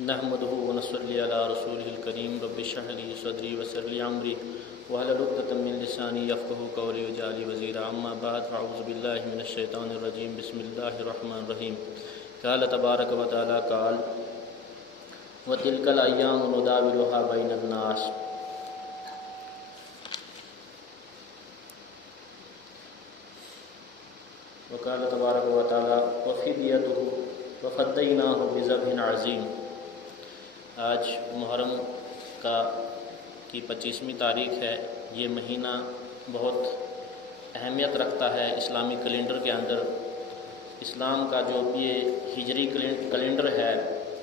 نحمده ونصلي على رسوله الكريم رب اشرح لي صدري ويسر لي امري واحلل عقدة من لساني يفقهوا قولي واجعل لي وزيرا اما بعد فاعوذ بالله من الشيطان الرجيم بسم الله الرحمن الرحيم قال تبارك وتعالى قال وتلك الايام نداولها بين الناس وقال تبارك وتعالى وفديته وفديناه بذبح عظيم۔ آج محرم کی 25ویں تاریخ ہے۔ یہ مہینہ بہت اہمیت رکھتا ہے اسلامی کیلنڈر کے اندر۔ اسلام کا جو یہ ہجری کیلنڈر ہے،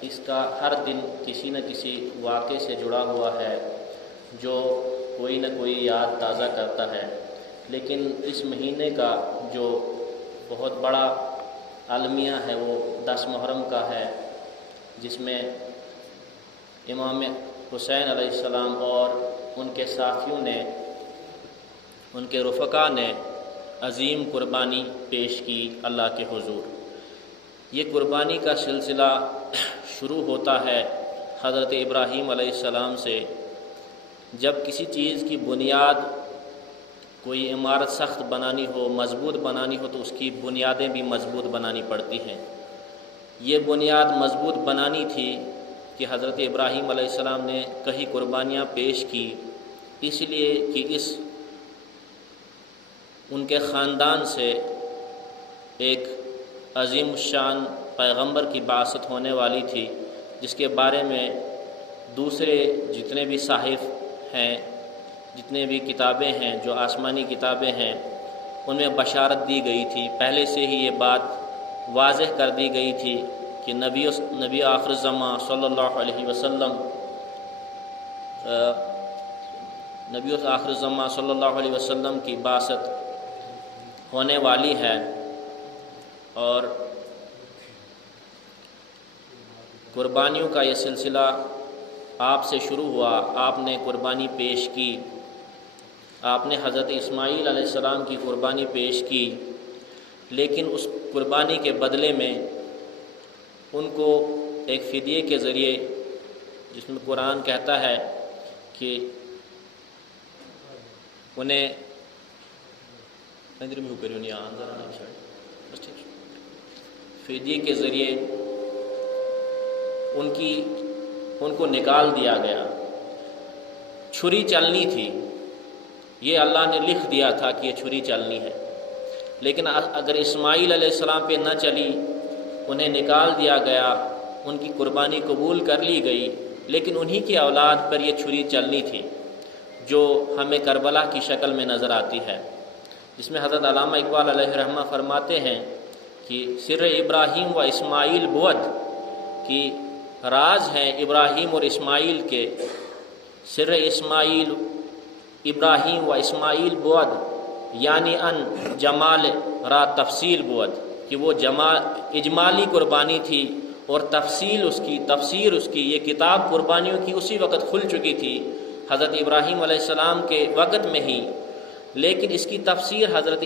اس کا ہر دن کسی نہ کسی واقعے سے جڑا ہوا ہے جو کوئی نہ کوئی یاد تازہ کرتا ہے۔ لیکن اس مہینے کا جو بہت بڑا المیہ ہے وہ 10 محرم کا ہے، جس میں امام حسین علیہ السلام اور ان کے ساتھیوں نے، ان کے رفقا نے عظیم قربانی پیش کی اللہ کے حضور۔ یہ قربانی کا سلسلہ شروع ہوتا ہے حضرت ابراہیم علیہ السلام سے۔ جب کسی چیز کی بنیاد، کوئی عمارت سخت بنانی ہو، مضبوط بنانی ہو، تو اس کی بنیادیں بھی مضبوط بنانی پڑتی ہیں۔ یہ بنیاد مضبوط بنانی تھی کہ حضرت ابراہیم علیہ السلام نے کئی قربانیاں پیش کی، اس لیے کہ ان کے خاندان سے ایک عظیم الشان پیغمبر کی بعثت ہونے والی تھی، جس کے بارے میں دوسرے جتنے بھی صحائف ہیں، جتنے بھی کتابیں ہیں، جو آسمانی کتابیں ہیں، ان میں بشارت دی گئی تھی۔ پہلے سے ہی یہ بات واضح کر دی گئی تھی کہ نبی آخر الزماں صلی اللہ علیہ وسلم نبی آخر الزماں صلی اللہ علیہ وسلم کی بعثت ہونے والی ہے۔ اور قربانیوں کا یہ سلسلہ آپ سے شروع ہوا، آپ نے قربانی پیش کی، آپ نے حضرت اسماعیل علیہ السلام کی قربانی پیش کی، لیکن اس قربانی کے بدلے میں ان کو ایک فدیے کے ذریعے، جس میں قرآن کہتا ہے کہ انہیں فدیے کے ذریعے ان کو نکال دیا گیا۔ چھری چلنی تھی، یہ اللہ نے لکھ دیا تھا کہ یہ چھری چلنی ہے، لیکن اگر اسماعیل علیہ السلام پہ نہ چلی، انہیں نکال دیا گیا، ان کی قربانی قبول کر لی گئی، لیکن انہی کی اولاد پر یہ چھری چلنی تھی، جو ہمیں کربلا کی شکل میں نظر آتی ہے، جس میں حضرت علامہ اقبال علیہ رحمہ فرماتے ہیں کہ سر ابراہیم و اسماعیل بود، کی راز ہیں ابراہیم اور اسماعیل کے، سر اسماعیل ابراہیم و اسماعیل بود یعنی ان جمال را تفصیل بود، کہ وہ اجمالی قربانی تھی اور تفصیل تفسیر اس کی، یہ کتاب قربانیوں کی اسی وقت کھل چکی تھی حضرت ابراہیم علیہ السلام کے وقت میں ہی، لیکن اس کی تفسیر حضرت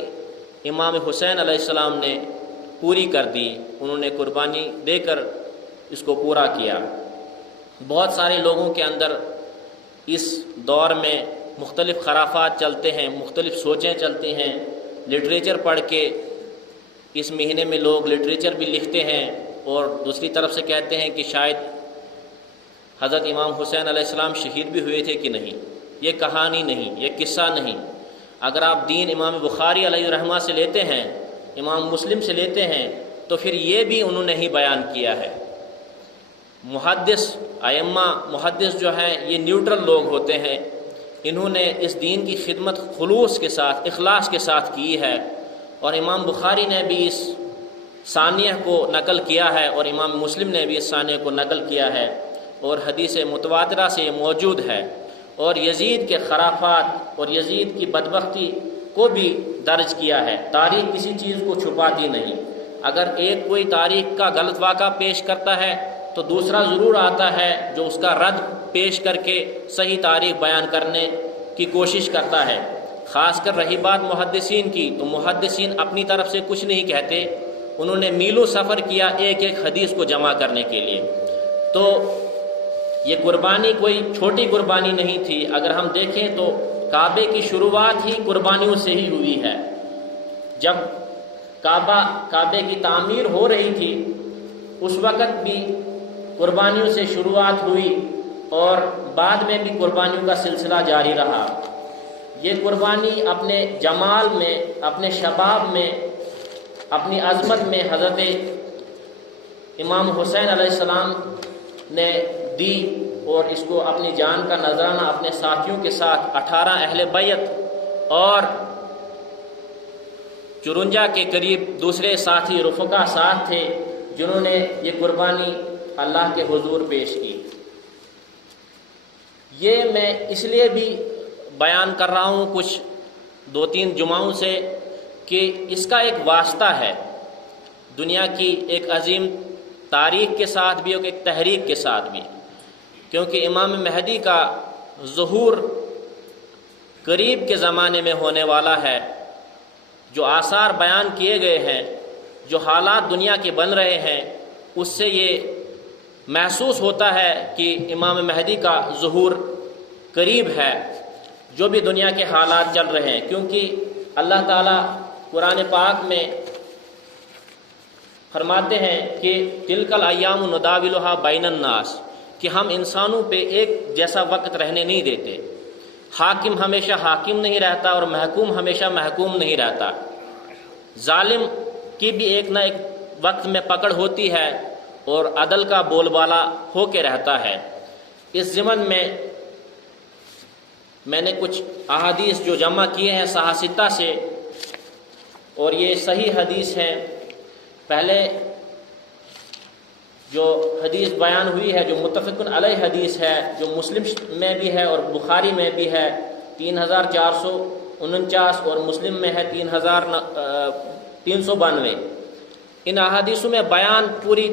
امام حسین علیہ السلام نے پوری کر دی، انہوں نے قربانی دے کر اس کو پورا کیا۔ بہت سارے لوگوں کے اندر اس دور میں مختلف خرافات چلتے ہیں، مختلف سوچیں چلتی ہیں۔ لٹریچر پڑھ کے اس مہینے میں لوگ لٹریچر بھی لکھتے ہیں، اور دوسری طرف سے کہتے ہیں کہ شاید حضرت امام حسین علیہ السلام شہید بھی ہوئے تھے کہ نہیں۔ یہ کہانی نہیں، یہ قصہ نہیں۔ اگر آپ دین امام بخاری علیہ رحمہ سے لیتے ہیں، امام مسلم سے لیتے ہیں، تو پھر یہ بھی انہوں نے ہی بیان کیا ہے۔ محدث جو ہیں یہ نیوٹرل لوگ ہوتے ہیں، انہوں نے اس دین کی خدمت خلوص کے ساتھ، اخلاص کے ساتھ کی ہے، اور امام بخاری نے بھی اس ثانیہ کو نقل کیا ہے، اور امام مسلم نے بھی اس ثانیہ کو نقل کیا ہے، اور حدیث متواترہ سے یہ موجود ہے۔ اور یزید کے خرافات اور یزید کی بدبختی کو بھی درج کیا ہے۔ تاریخ کسی چیز کو چھپاتی نہیں۔ اگر ایک کوئی تاریخ کا غلط واقعہ پیش کرتا ہے تو دوسرا ضرور آتا ہے جو اس کا رد پیش کر کے صحیح تاریخ بیان کرنے کی کوشش کرتا ہے۔ خاص کر رہی بات محدثین کی، تو محدثین اپنی طرف سے کچھ نہیں کہتے، انہوں نے میلوں سفر کیا ایک ایک حدیث کو جمع کرنے کے لیے۔ تو یہ قربانی کوئی چھوٹی قربانی نہیں تھی. اگر ہم دیکھیں تو کعبے کی شروعات ہی قربانیوں سے ہی ہوئی ہے. جب کعبے کی تعمیر ہو رہی تھی اس وقت بھی قربانیوں سے شروعات ہوئی اور بعد میں بھی قربانیوں کا سلسلہ جاری رہا. یہ قربانی اپنے جمال میں، اپنے شباب میں، اپنی عظمت میں حضرت امام حسین علیہ السلام نے دی، اور اس کو اپنی جان کا نذرانہ اپنے ساتھیوں کے ساتھ 18 اہل بیت اور 54 کے قریب دوسرے ساتھی رفقا ساتھ تھے جنہوں نے یہ قربانی اللہ کے حضور پیش کی. یہ میں اس لیے بھی بیان کر رہا ہوں کچھ 2-3 جمعوں سے کہ اس کا ایک واسطہ ہے دنیا کی ایک عظیم تاریخ کے ساتھ بھی اور ایک تحریک کے ساتھ بھی، کیونکہ امام مہدی کا ظہور قریب کے زمانے میں ہونے والا ہے. جو آثار بیان کیے گئے ہیں، جو حالات دنیا کے بن رہے ہیں، اس سے یہ محسوس ہوتا ہے کہ امام مہدی کا ظہور قریب ہے. جو بھی دنیا کے حالات چل رہے ہیں، کیونکہ اللہ تعالیٰ قرآن پاک میں فرماتے ہیں کہ تلک الایام نداولها بین الناس، کہ ہم انسانوں پہ ایک جیسا وقت رہنے نہیں دیتے. حاکم ہمیشہ حاکم نہیں رہتا اور محکوم ہمیشہ محکوم نہیں رہتا. ظالم کی بھی ایک نہ ایک وقت میں پکڑ ہوتی ہے اور عدل کا بول بالا ہو کے رہتا ہے. اس ضمن میں نے کچھ احادیث جو جمع کیے ہیں صحاح سے، اور یہ صحیح حدیث ہیں. پہلے جو حدیث بیان ہوئی ہے جو متفق علیہ حدیث ہے، جو مسلم میں بھی ہے اور بخاری میں بھی ہے 3449 اور مسلم میں ہے 3392. ان احادیثوں میں بیان پوری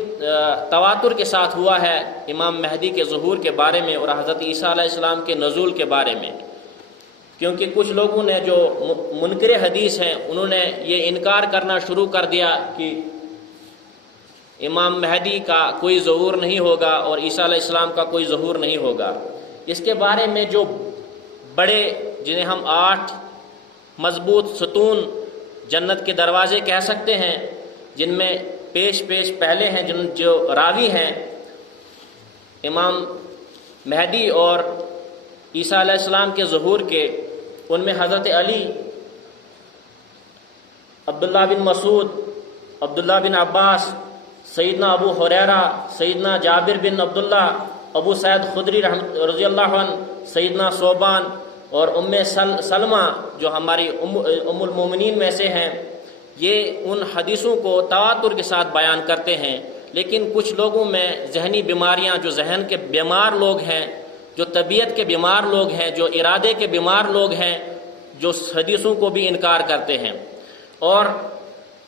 تواتر کے ساتھ ہوا ہے امام مہدی کے ظہور کے بارے میں اور حضرت عیسیٰ علیہ السلام کے نزول کے بارے میں. کیونکہ کچھ لوگوں نے جو منکر حدیث ہیں انہوں نے یہ انکار کرنا شروع کر دیا کہ امام مہدی کا کوئی ظہور نہیں ہوگا اور عیسیٰ علیہ السلام کا کوئی ظہور نہیں ہوگا. اس کے بارے میں جو بڑے، جنہیں ہم 8 مضبوط ستون جنت کے دروازے کہہ سکتے ہیں، جن میں پیش پہلے ہیں، جو راوی ہیں امام مہدی اور عیسیٰ علیہ السلام کے ظہور کے، ان میں حضرت علی، عبداللہ بن مسعود، عبداللہ بن عباس، سیدنا ابو ہریرہ، سیدنا جابر بن عبداللہ، ابو سعید خدری رضی اللہ عنہ، سیدنا صوبان اور ام سلمہ جو ہماری ام المومنین میں سے ہیں. یہ ان حدیثوں کو تواتر کے ساتھ بیان کرتے ہیں. لیکن کچھ لوگوں میں ذہنی بیماریاں، جو ذہن کے بیمار لوگ ہیں، جو طبیعت کے بیمار لوگ ہیں، جو ارادے کے بیمار لوگ ہیں، جو حدیثوں کو بھی انکار کرتے ہیں. اور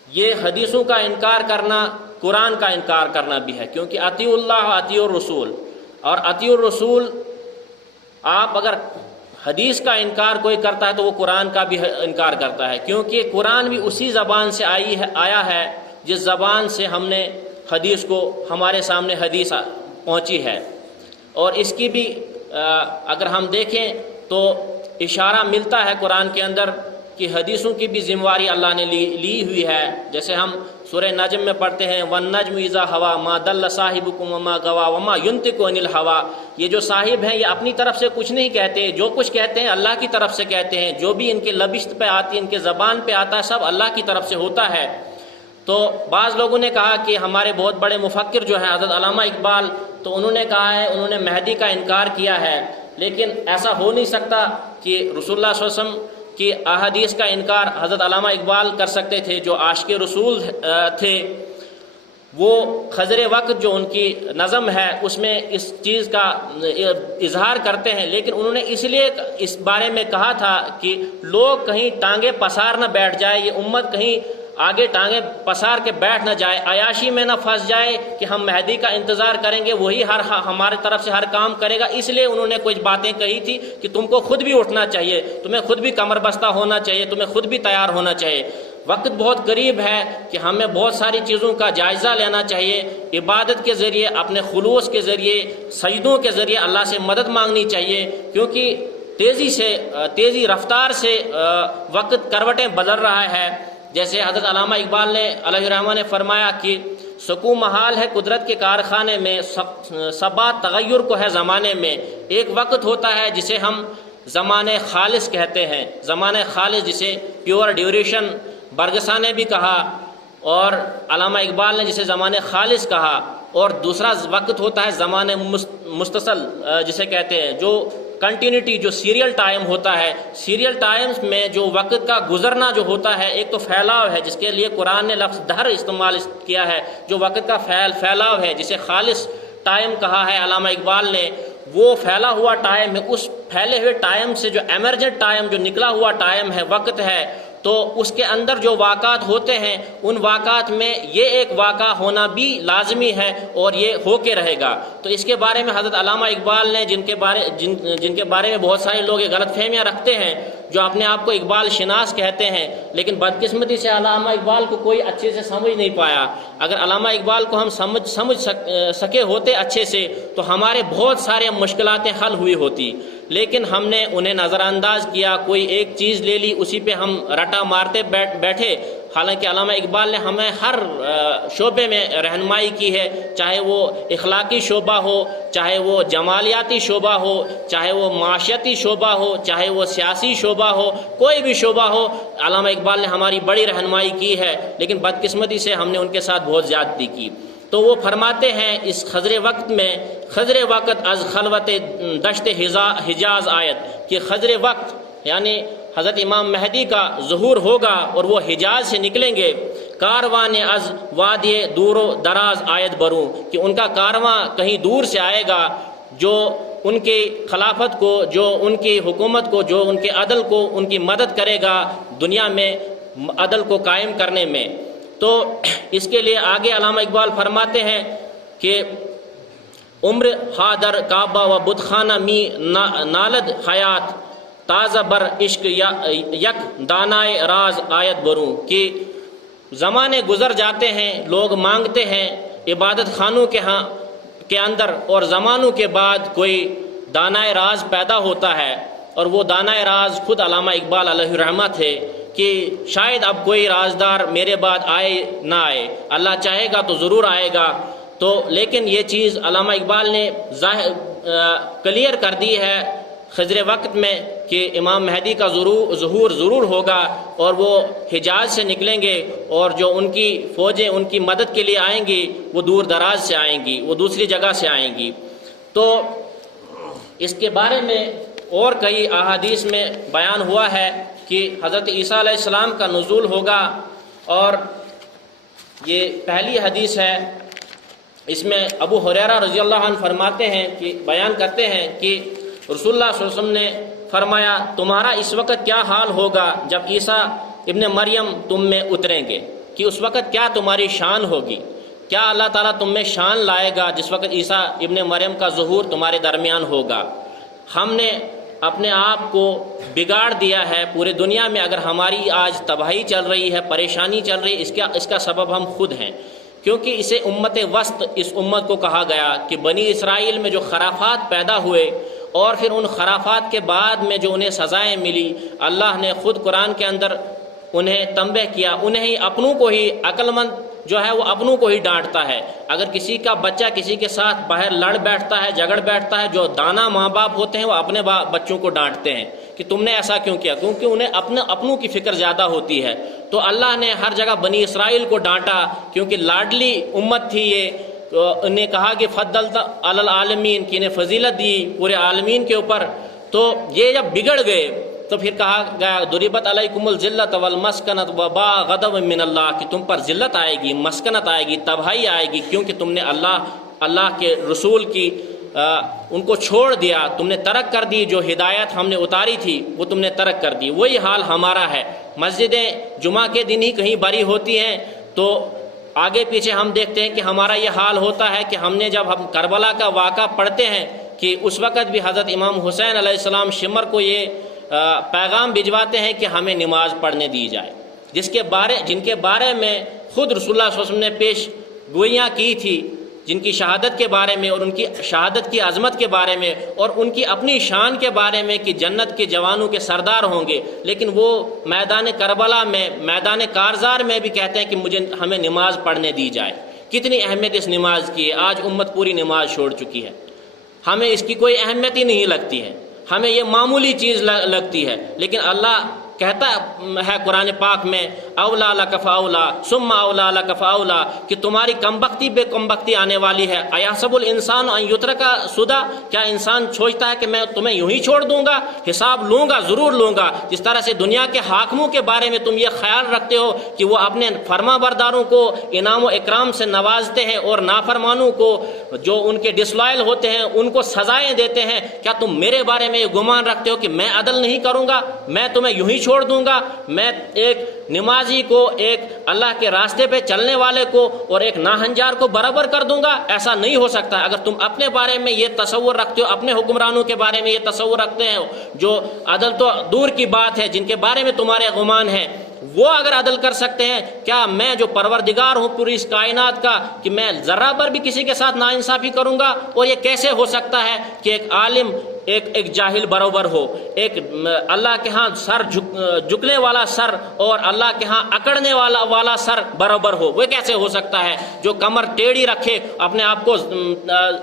یہ حدیثوں کا انکار کرنا قرآن کا انکار کرنا بھی ہے، کیونکہ اطیع اللہ اطیع الرسول، اور اطیع الرسول، آپ اگر حدیث کا انکار کوئی کرتا ہے تو وہ قرآن کا بھی انکار کرتا ہے، کیونکہ قرآن بھی اسی زبان سے آیا ہے جس زبان سے ہم نے حدیث کو، ہمارے سامنے حدیث پہنچی ہے. اور اس کی بھی اگر ہم دیکھیں تو اشارہ ملتا ہے قرآن کے اندر کہ حدیثوں کی بھی ذمہ داری اللہ نے لی ہوئی ہے. جیسے ہم سورہ نجم میں پڑھتے ہیں وَالنَّجْمُ إِذَا هَوَىٰ مَا ضَلَّ صَاحِبُكُمْ وَمَا غَوَىٰ وَمَا يَنطِقُ عَنِ الْهَوَىٰ. یہ جو صاحب ہیں یہ اپنی طرف سے کچھ نہیں کہتے، جو کچھ کہتے ہیں اللہ کی طرف سے کہتے ہیں. جو بھی ان کے لبشت پہ آتی ہے، ان کے زبان پہ آتا ہے، سب اللہ کی طرف سے ہوتا ہے. تو بعض لوگوں نے کہا کہ ہمارے بہت بڑے مفکر جو ہیں حضرت علامہ اقبال، تو انہوں نے کہا ہے، انہوں نے مہدی کا انکار کیا ہے. لیکن ایسا ہو نہیں سکتا کہ رسول اللہ صلی اللہ علیہ وسلم کی احادیث کا انکار حضرت علامہ اقبال کر سکتے تھے، جو عاشق رسول تھے. وہ خضر وقت جو ان کی نظم ہے اس میں اس چیز کا اظہار کرتے ہیں. لیکن انہوں نے اس لیے اس بارے میں کہا تھا کہ لوگ کہیں ٹانگیں پسار نہ بیٹھ جائے، یہ امت کہیں آگے ٹانگیں پسار کے بیٹھ نہ جائے، عیاشی میں نہ پھنس جائے کہ ہم مہدی کا انتظار کریں گے، وہی ہمارے طرف سے ہر کام کرے گا. اس لیے انہوں نے کچھ باتیں کہی تھی کہ تم کو خود بھی اٹھنا چاہیے، تمہیں خود بھی کمر بستہ ہونا چاہیے، تمہیں خود بھی تیار ہونا چاہیے. وقت بہت قریب ہے کہ ہمیں بہت ساری چیزوں کا جائزہ لینا چاہیے، عبادت کے ذریعے، اپنے خلوص کے ذریعے، سجدوں کے ذریعے اللہ سے مدد مانگنی چاہیے، کیونکہ تیزی رفتار سے وقت کروٹیں بدل رہا ہے۔ جیسے حضرت علامہ اقبال نے علیہ الرحمہ نے فرمایا کہ سکون محال ہے قدرت کے کارخانے میں، ثبات تغیر کو ہے زمانے میں۔ ایک وقت ہوتا ہے جسے ہم زمانے خالص کہتے ہیں، زمانے خالص جسے پیور ڈیوریشن برگسا نے بھی کہا، اور علامہ اقبال نے جسے زمانے خالص کہا، اور دوسرا وقت ہوتا ہے زمانے مستصل جسے کہتے ہیں، جو کنٹینیوٹی، جو سیریل ٹائم ہوتا ہے۔ سیریل ٹائمز میں جو وقت کا گزرنا جو ہوتا ہے، ایک تو پھیلاؤ ہے جس کے لیے قرآن نے لفظ دہر استعمال کیا ہے، جو وقت کا پھیلاؤ ہے جسے خالص ٹائم کہا ہے علامہ اقبال نے، وہ پھیلا ہوا ٹائم ہے۔ اس پھیلے ہوئے ٹائم سے جو ایمرجنٹ ٹائم، جو نکلا ہوا ٹائم ہے، وقت ہے، تو اس کے اندر جو واقعات ہوتے ہیں ان واقعات میں یہ ایک واقعہ ہونا بھی لازمی ہے اور یہ ہو کے رہے گا۔ تو اس کے بارے میں حضرت علامہ اقبال نے جن کے بارے میں بہت سارے لوگ یہ غلط فہمیاں رکھتے ہیں، جو اپنے آپ کو اقبال شناس کہتے ہیں، لیکن بدقسمتی سے علامہ اقبال کو کوئی اچھے سے سمجھ نہیں پایا۔ اگر علامہ اقبال کو ہم سمجھ سکے ہوتے اچھے سے تو ہمارے بہت سارے مشکلاتیں حل ہوئی ہوتی، لیکن ہم نے انہیں نظر انداز کیا، کوئی ایک چیز لے لی، اسی پہ ہم رٹا مارتے بیٹھے۔ حالانکہ علامہ اقبال نے ہمیں ہر شعبے میں رہنمائی کی ہے، چاہے وہ اخلاقی شعبہ ہو، چاہے وہ جمالیاتی شعبہ ہو، چاہے وہ معاشیتی شعبہ ہو، چاہے وہ سیاسی شعبہ ہو، کوئی بھی شعبہ ہو، علامہ اقبال نے ہماری بڑی رہنمائی کی ہے، لیکن بدقسمتی سے ہم نے ان کے ساتھ بہت زیادتی کی۔ تو وہ فرماتے ہیں اس خضر وقت میں، خضر وقت از خلوت دشت حجاز آیت، کہ خضر وقت یعنی حضرت امام مہدی کا ظہور ہوگا اور وہ حجاز سے نکلیں گے۔ کاروان از وادی دور و دراز آیت بروں، کہ ان کا کارواں کہیں دور سے آئے گا، جو ان کی خلافت کو، جو ان کی حکومت کو، جو ان کے عدل کو، ان کی مدد کرے گا دنیا میں عدل کو قائم کرنے میں۔ تو اس کے لیے آگے علامہ اقبال فرماتے ہیں کہ عمر حاضر کعبہ و بت خانہ می نالد حیات، تازہ بر عشق یک دانائے راز آیت بروں، کہ زمانے گزر جاتے ہیں، لوگ مانگتے ہیں عبادت خانوں کے اندر، اور زمانوں کے بعد کوئی دانائے راز پیدا ہوتا ہے، اور وہ دانائے راز خود علامہ اقبال علیہ الرحمہ تھے، کہ شاید اب کوئی رازدار میرے بعد آئے نہ آئے، اللہ چاہے گا تو ضرور آئے گا۔ تو لیکن یہ چیز علامہ اقبال نے کلیئر کر دی ہے خضر وقت میں کہ امام مہدی کا ظہور ضرور ہوگا، اور وہ حجاز سے نکلیں گے، اور جو ان کی فوجیں ان کی مدد کے لیے آئیں گی وہ دور دراز سے آئیں گی، وہ دوسری جگہ سے آئیں گی۔ تو اس کے بارے میں اور کئی احادیث میں بیان ہوا ہے کہ حضرت عیسیٰ علیہ السلام کا نزول ہوگا، اور یہ پہلی حدیث ہے۔ اس میں ابو ہریرہ رضی اللہ عنہ فرماتے ہیں کہ بیان کرتے ہیں کہ رسول اللہ صلی اللہ علیہ وسلم نے فرمایا، تمہارا اس وقت کیا حال ہوگا جب عیسیٰ ابن مریم تم میں اتریں گے، کہ اس وقت کیا تمہاری شان ہوگی، کیا اللہ تعالیٰ تم میں شان لائے گا جس وقت عیسیٰ ابن مریم کا ظہور تمہارے درمیان ہوگا۔ ہم نے اپنے آپ کو بگاڑ دیا ہے پورے دنیا میں، اگر ہماری آج تباہی چل رہی ہے، پریشانی چل رہی ہے، اس کا سبب ہم خود ہیں، کیونکہ اسے امت وسط اس امت کو کہا گیا کہ بنی اسرائیل میں جو خرافات پیدا ہوئے، اور پھر ان خرافات کے بعد میں جو انہیں سزائیں ملی، اللہ نے خود قرآن کے اندر انہیں تنبیہ کیا، انہیں ہی اپنوں کو ہی عقل مند جو ہے وہ اپنوں کو ہی ڈانٹتا ہے۔ اگر کسی کا بچہ کسی کے ساتھ باہر لڑ بیٹھتا ہے، جھگڑ بیٹھتا ہے، جو دانا ماں باپ ہوتے ہیں وہ اپنے بچوں کو ڈانٹتے ہیں کہ تم نے ایسا کیوں کیا، کیونکہ انہیں اپنوں کی فکر زیادہ ہوتی ہے۔ تو اللہ نے ہر جگہ بنی اسرائیل کو ڈانٹا، کیونکہ لاڈلی امت تھی یہ، تو انہیں کہا کہ فضلت علی العالمین، کہ انہیں فضیلت دی پورے عالمین کے اوپر۔ تو یہ جب بگڑ گئے تو پھر کہا گیا ضربت علیکم الذلۃ والمسکنۃ وباء غضب من اللہ، کہ تم پر ذلت آئے گی، مسکنت آئے گی، تباہی آئے گی، کیونکہ تم نے اللہ کے رسول کی ان کو چھوڑ دیا، تم نے ترک کر دی، جو ہدایت ہم نے اتاری تھی وہ تم نے ترک کر دی۔ وہی حال ہمارا ہے، مسجدیں جمعہ کے دن ہی کہیں بری ہوتی ہیں، تو آگے پیچھے ہم دیکھتے ہیں کہ ہمارا یہ حال ہوتا ہے کہ ہم کربلا کا واقعہ پڑھتے ہیں کہ اس وقت بھی حضرت امام حسین علیہ السلام شمر کو یہ پیغام بھجواتے ہیں کہ ہمیں نماز پڑھنے دی جائے، جن کے بارے میں خود رسول اللہ صلی اللہ علیہ وسلم نے پیش گوئیاں کی تھی، جن کی شہادت کے بارے میں اور ان کی شہادت کی عظمت کے بارے میں اور ان کی اپنی شان کے بارے میں کہ جنت کے جوانوں کے سردار ہوں گے، لیکن وہ میدان کربلا میں، میدان کارزار میں بھی کہتے ہیں کہ ہمیں نماز پڑھنے دی جائے۔ کتنی اہمیت اس نماز کی ہے! آج امت پوری نماز چھوڑ چکی ہے، ہمیں اس کی کوئی اہمیت ہی نہیں لگتی ہے، ہمیں یہ معمولی چیز لگتی ہے، لیکن اللہ کہتا ہے قرآن پاک میں اولا لک فاولا ثم اولا لک فاولا، کہ تمہاری کمبختی بے کمبختی آنے والی ہے۔ ایحسب الانسان ان یترک سدی، کیا انسان سوچتا ہے کہ میں تمہیں یوں ہی چھوڑ دوں گا؟ حساب لوں گا، ضرور لوں گا۔ جس طرح سے دنیا کے حاکموں کے بارے میں تم یہ خیال رکھتے ہو کہ وہ اپنے فرما برداروں کو انعام و اکرام سے نوازتے ہیں اور نافرمانوں کو جو ان کے ڈسلائل ہوتے ہیں ان کو سزائیں دیتے ہیں، کیا تم میرے بارے میں یہ گمان رکھتے ہو کہ میں عدل نہیں کروں گا؟ میں تمہیں یوں ہی چھوڑ دوں گا؟ میں ایک نمازی کو، ایک اللہ کے راستے پہ چلنے والے کو اور ایک ناہنجار کو برابر کر دوں گا؟ ایسا نہیں ہو سکتا۔ اگر تم اپنے بارے میں یہ تصور رکھتے ہو، اپنے حکمرانوں کے بارے میں یہ تصور رکھتے ہیں جو عدل تو دور کی بات ہے، جن کے بارے میں تمہارے گمان ہے، وہ اگر عدل کر سکتے ہیں، کیا میں جو پروردگار ہوں پوری اس کائنات کا، کہ میں ذرہ پر بھی کسی کے ساتھ ناانصافی کروں گا؟ اور یہ کیسے ہو سکتا ہے کہ ایک عالم ایک جاہل برابر ہو، ایک اللہ کے ہاں سر جھکنے والا سر اور اللہ کے ہاں اکڑنے والا سر برابر ہو؟ وہ کیسے ہو سکتا ہے؟ جو کمر ٹیڑھی رکھے، اپنے آپ کو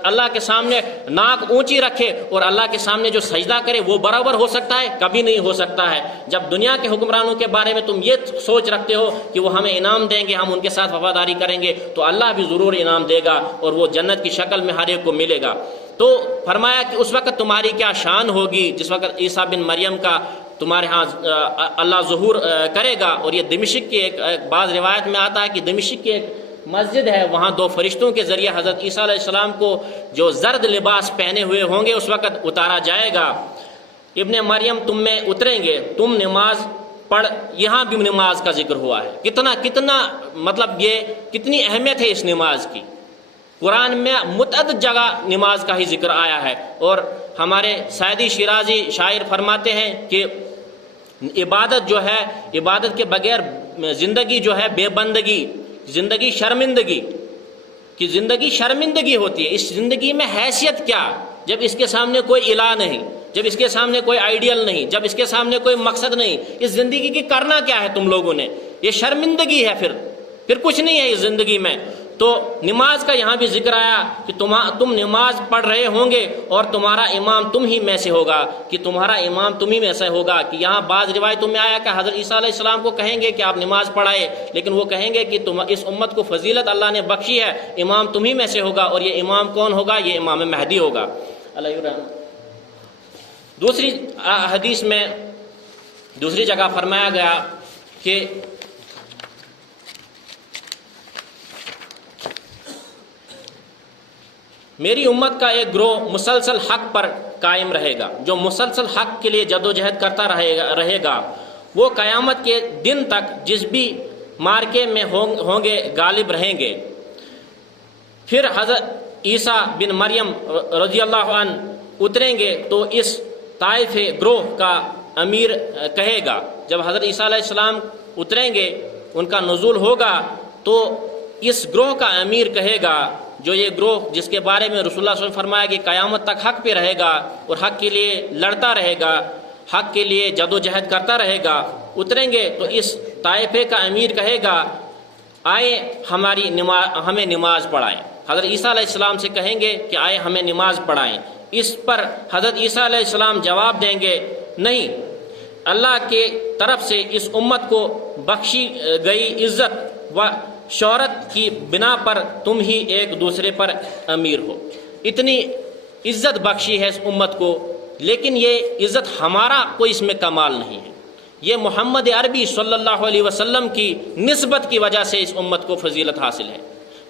اللہ کے سامنے ناک اونچی رکھے اور اللہ کے سامنے جو سجدہ کرے، وہ برابر ہو سکتا ہے؟ کبھی نہیں ہو سکتا ہے۔ جب دنیا کے حکمرانوں کے بارے میں تم یہ سوچ رکھتے ہو کہ وہ ہمیں انعام دیں گے، ہم ان کے ساتھ وفاداری کریں گے، تو اللہ بھی ضرور انعام دے گا اور وہ جنت کی شکل میں ہر ایک کو ملے گا۔ تو فرمایا کہ اس وقت تمہاری کیا شان ہوگی جس وقت عیسیٰ بن مریم کا تمہارے ہاں اللہ ظہور کرے گا۔ اور یہ دمشق کی ایک بعض روایت میں آتا ہے کہ دمشق کی ایک مسجد ہے، وہاں دو فرشتوں کے ذریعے حضرت عیسیٰ علیہ السلام کو جو زرد لباس پہنے ہوئے ہوں گے اس وقت اتارا جائے گا۔ ابن مریم تم میں اتریں گے، تم نماز پڑھ۔ یہاں بھی نماز کا ذکر ہوا ہے۔ کتنا مطلب یہ کتنی اہمیت ہے اس نماز کی۔ قرآن میں متعدد جگہ نماز کا ہی ذکر آیا ہے، اور ہمارے سعدی شیرازی شاعر فرماتے ہیں کہ عبادت جو ہے، عبادت کے بغیر زندگی جو ہے بے بندگی، زندگی شرمندگی کی زندگی شرمندگی ہوتی ہے۔ اس زندگی میں حیثیت کیا جب اس کے سامنے کوئی الہ نہیں، جب اس کے سامنے کوئی آئیڈیل نہیں، جب اس کے سامنے کوئی مقصد نہیں؟ اس زندگی کی کرنا کیا ہے تم لوگوں نے؟ یہ شرمندگی ہے، پھر کچھ نہیں ہے اس زندگی میں۔ تو نماز کا یہاں بھی ذکر آیا کہ تم نماز پڑھ رہے ہوں گے اور تمہارا امام تم ہی میں سے ہوگا، کہ تمہارا امام تم ہی میں سے ہوگا۔ کہ یہاں بعض روایتوں میں آیا کہ حضرت عیسیٰ علیہ السلام کو کہیں گے کہ آپ نماز پڑھائے، لیکن وہ کہیں گے کہ تم اس امت کو فضیلت اللہ نے بخشی ہے، امام تم ہی میں سے ہوگا۔ اور یہ امام کون ہوگا؟ یہ امام مہدی ہوگا علیہ الرحمۃ۔ دوسری حدیث میں دوسری جگہ فرمایا گیا کہ میری امت کا ایک گروہ مسلسل حق پر قائم رہے گا، جو مسلسل حق کے لیے جدوجہد کرتا رہے گا، وہ قیامت کے دن تک جس بھی مارکے میں ہوں گے غالب رہیں گے۔ پھر حضرت عیسیٰ بن مریم رضی اللہ عنہ اتریں گے تو اس طائف گروہ کا امیر کہے گا، جب حضرت عیسیٰ علیہ السلام اتریں گے، ان کا نزول ہوگا، تو اس گروہ کا امیر کہے گا، جو یہ گروہ جس کے بارے میں رسول اللہ صلی اللہ علیہ وسلم فرمایا کہ قیامت تک حق پہ رہے گا اور حق کے لیے لڑتا رہے گا، حق کے لیے جد و جہد کرتا رہے گا، اتریں گے تو اس طائفے کا امیر کہے گا، آئے ہمیں نماز پڑھائیں۔ حضرت عیسیٰ علیہ السلام سے کہیں گے کہ آئے ہمیں نماز پڑھائیں۔ اس پر حضرت عیسیٰ علیہ السلام جواب دیں گے، نہیں، اللہ کے طرف سے اس امت کو بخشی گئی عزت و شہرت کی بنا پر تم ہی ایک دوسرے پر امیر ہو۔ اتنی عزت بخشی ہے اس امت کو، لیکن یہ عزت ہمارا کوئی اس میں کمال نہیں ہے، یہ محمد عربی صلی اللہ علیہ وسلم کی نسبت کی وجہ سے اس امت کو فضیلت حاصل ہے۔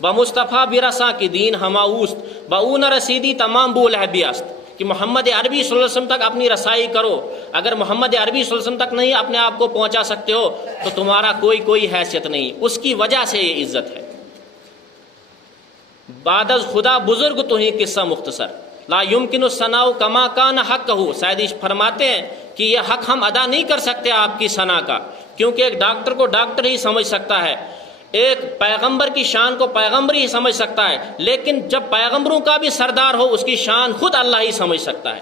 بمصطفیٰ برساں کی دین ہماؤست باون رسیدی تمام بول ہے بیاست، کہ محمد عربی صلی اللہ علیہ وسلم تک اپنی رسائی کرو۔ اگر محمد عربی صلی اللہ علیہ وسلم تک نہیں اپنے آپ کو پہنچا سکتے ہو تو تمہارا کوئی حیثیت نہیں، اس کی وجہ سے یہ عزت ہے۔ بعد از خدا بزرگ تو ہی قصہ مختصر، لا یمکن الثناء کما کان حقہ۔ سعدی فرماتے ہیں کہ یہ حق ہم ادا نہیں کر سکتے آپ کی ثنا کا، کیونکہ ایک ڈاکٹر کو ڈاکٹر ہی سمجھ سکتا ہے، ایک پیغمبر کی شان کو پیغمبر ہی سمجھ سکتا ہے، لیکن جب پیغمبروں کا بھی سردار ہو اس کی شان خود اللہ ہی سمجھ سکتا ہے،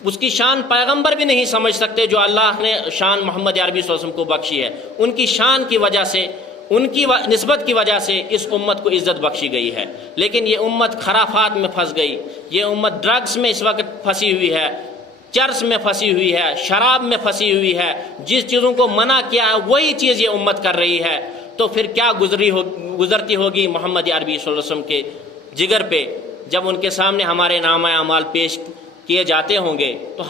اس کی شان پیغمبر بھی نہیں سمجھ سکتے جو اللہ نے شان محمد عربی صلی اللہ علیہ وسلم کو بخشی ہے۔ ان کی شان کی وجہ سے، ان کی نسبت کی وجہ سے اس امت کو عزت بخشی گئی ہے، لیکن یہ امت خرافات میں پھنس گئی، یہ امت ڈرگز میں اس وقت پھنسی ہوئی ہے، چرس میں پھنسی ہوئی ہے، شراب میں پھنسی ہوئی ہے، جس چیزوں کو منع کیا ہے وہی چیز یہ امت کر رہی ہے، تو پھر کیا گزرتی ہوگی محمد عربی صلی اللہ علیہ وسلم کے جگر پہ جب ان کے سامنے ہمارے نامہ اعمال پیش کیے جاتے ہوں گے، تو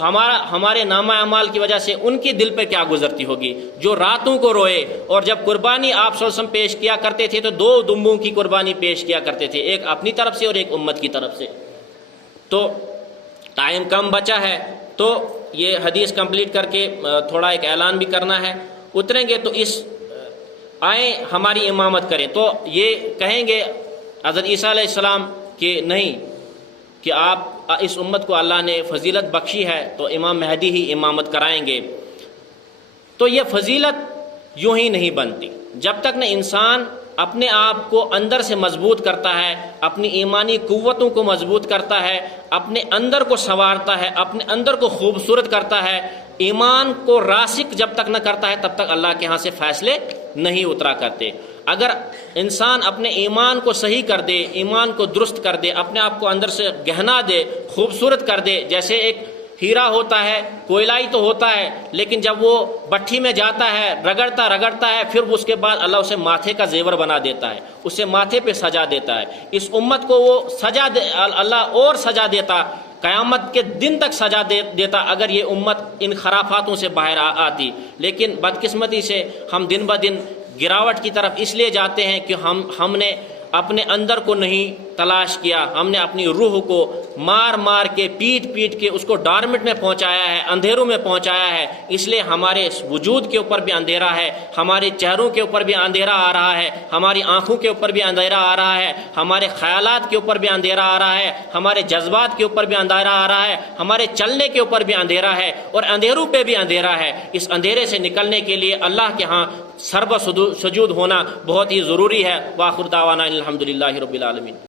ہمارے نامہ اعمال کی وجہ سے ان کی دل پہ کیا گزرتی ہوگی، جو راتوں کو روئے، اور جب قربانی آپ صلی اللہ علیہ وسلم پیش کیا کرتے تھے تو 2 دمبوں کی قربانی پیش کیا کرتے تھے، ایک اپنی طرف سے اور ایک امت کی طرف سے۔ تو ٹائم کم بچا ہے تو یہ حدیث کمپلیٹ کر کے تھوڑا ایک اعلان بھی کرنا ہے، اتریں گے تو آئیں ہماری امامت کریں، تو یہ کہیں گے حضرت عیسیٰ علیہ السلام کہ نہیں، کہ آپ اس امت کو اللہ نے فضیلت بخشی ہے تو امام مہدی ہی امامت کرائیں گے۔ تو یہ فضیلت یوں ہی نہیں بنتی جب تک نہ انسان اپنے آپ کو اندر سے مضبوط کرتا ہے، اپنی ایمانی قوتوں کو مضبوط کرتا ہے، اپنے اندر کو سنوارتا ہے، اپنے اندر کو خوبصورت کرتا ہے، ایمان کو راسخ جب تک نہ کرتا ہے تب تک اللہ کے ہاں سے فیصلے نہیں اترا کرتے۔ اگر انسان اپنے ایمان کو صحیح کر دے، ایمان کو درست کر دے، اپنے آپ کو اندر سے گہنا دے، خوبصورت کر دے، جیسے ایک ہیرا ہوتا ہے، کوئلائی تو ہوتا ہے، لیکن جب وہ بٹھی میں جاتا ہے، رگڑتا ہے، پھر اس کے بعد اللہ اسے ماتھے کا زیور بنا دیتا ہے، اسے ماتھے پہ سجا دیتا ہے۔ اس امت کو وہ اللہ اور سجا دیتا، قیامت کے دن تک سجا دیتا اگر یہ امت ان خرافاتوں سے باہر آتی، لیکن بدقسمتی سے ہم دن بدن گراوٹ کی طرف اس لیے جاتے ہیں کہ ہم نے اپنے اندر کو نہیں تلاش کیا، ہم نے اپنی روح کو مار کے پیٹ کے اس کو ڈارمٹ میں پہنچایا ہے، اندھیروں میں پہنچایا ہے، اس لیے ہمارے وجود کے اوپر بھی اندھیرا ہے، ہمارے چہروں کے اوپر بھی اندھیرا آ رہا ہے، ہماری آنکھوں کے اوپر بھی اندھیرا آ رہا ہے، ہمارے خیالات کے اوپر بھی اندھیرا آ رہا ہے، ہمارے جذبات کے اوپر بھی اندھیرا آ رہا ہے، ہمارے چلنے کے اوپر بھی اندھیرا ہے، اور اندھیروں پہ بھی اندھیرا ہے۔ اس اندھیرے سے نکلنے کے لیے اللہ کے ہاں سربہ سجود ہونا بہت ہی ضروری ہے۔ وآخر دعوانا الحمدللہ رب العالمین۔